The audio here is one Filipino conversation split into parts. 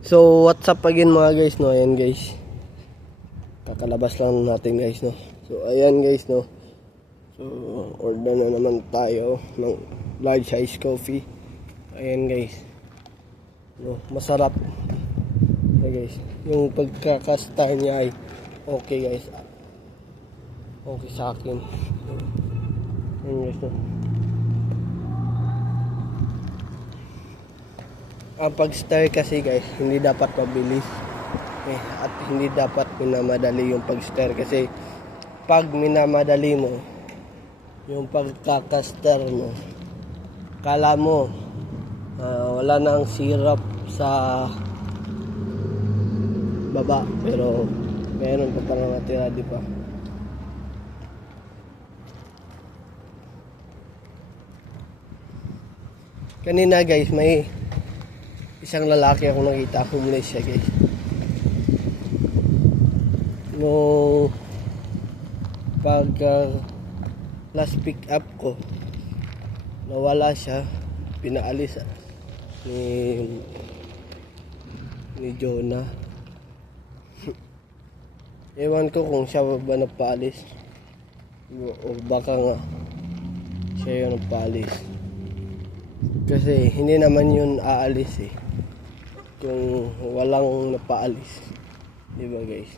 So what's up again mga guys, no? Ayan guys, kakalabas lang natin guys, no? So ayan guys, no? So order na naman tayo ng large size coffee. Ayan guys, no? Masarap. Ayan guys, yung pagkakastar niya ay okay guys, okay sa akin. Ayan guys, no? Ang pag-stir kasi guys, hindi dapat mabilis. At hindi dapat minamadali yung pag-stir kasi pag minamadali mo yung pagkaka-stir mo, kala mo wala na ang syrup sa baba, pero meron pa pang natira, di ba? Kanina guys, may isang lalaki ako nakita, homeless siya guys. No, pag last pick up ko, nawala siya, pinaalis ni Jonah. Ewan ko kung siya ba nagpaalis o baka nga siya yung nagpaalis, kasi hindi naman yun aalis kung walang napaalis, di ba guys?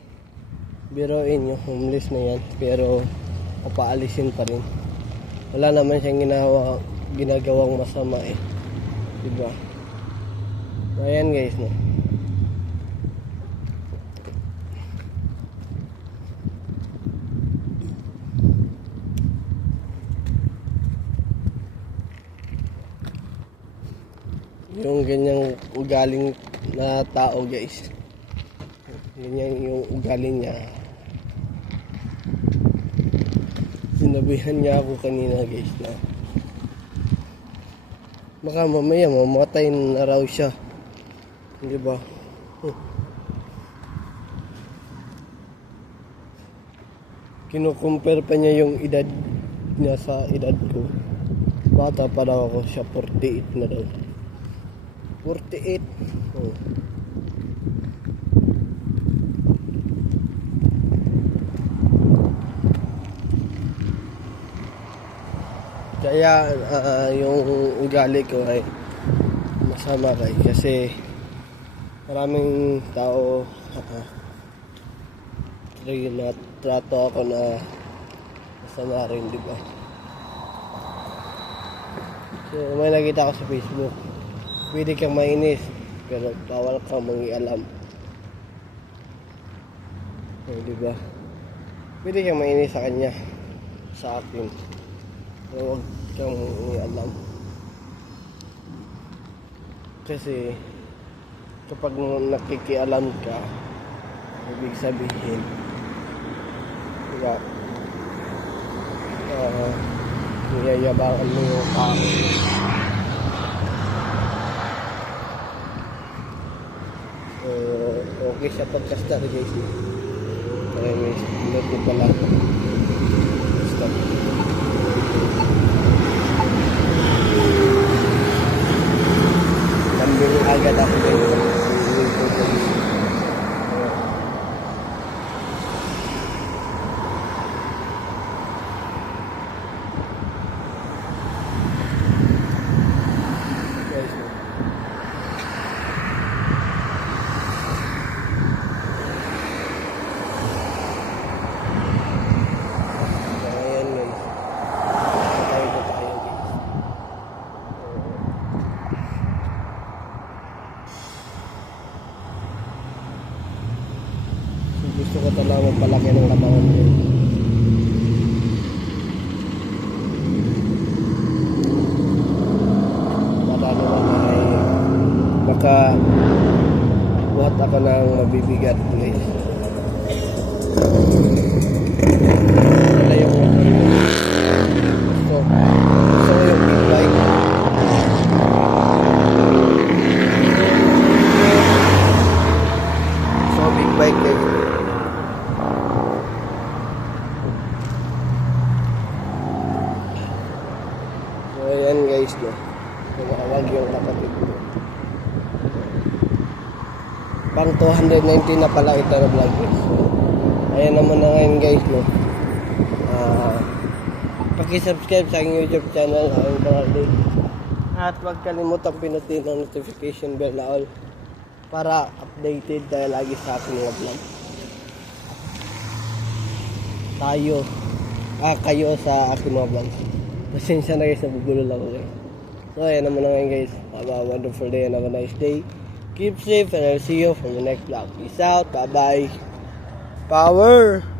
Biruin yung homeless na yan, pero papaalisin pa rin. Wala naman siyang ginagawang masama di ba? Ayan guys, no? Yung ganyang ugaling na tao guys, ganyan yung ugaling niya. Sinabihan niya ako kanina guys na baka mamaya mamatay na raw siya, di ba? Kinukumpare pa niya yung edad niya sa edad ko. Bata pa daw ako, siya 48 na daw. 48. Kaya yung ugali ko ay masama kasi maraming tao trato ako na masama rin, di ba? So may nakita ko sa Facebook, pwede kang mainis pero bawal kang mangialam, di ba? Pwede kang mainis sa kanya, sa akin, pero huwag kang mangialam, kasi kapag nakikialam ka, ibig sabihin, diba, niyayabangan mo yung tao. Okay siya pagkastar guys. Kaya may sunod ko pala stop. Kambing agad ako guys. Gusto ko talaga magpalaki ng katawan ko. Para naman ay baka buhat ako ng mabibigat guys. Wala yung gusto ko yung big bike. So big bike guys. Ayan guys, no? Tumawag yung kapatid ko. pang 219 na pala ito na vlog guys. So, ayan naman na ngayon guys, no. Paki-subscribe sa aking YouTube channel, aking Baraldi. At huwag kalimutang pinutin ang notification bell na all para updated tayo lagi sa aking mga vlog. Kayo sa aking mga vlog. Pasensya na guys, nabubulol ako guys. So ayan naman na ngayon guys. Have a wonderful day and have a nice day. Keep safe and I'll see you from the next vlog. Peace out. Bye bye. Power!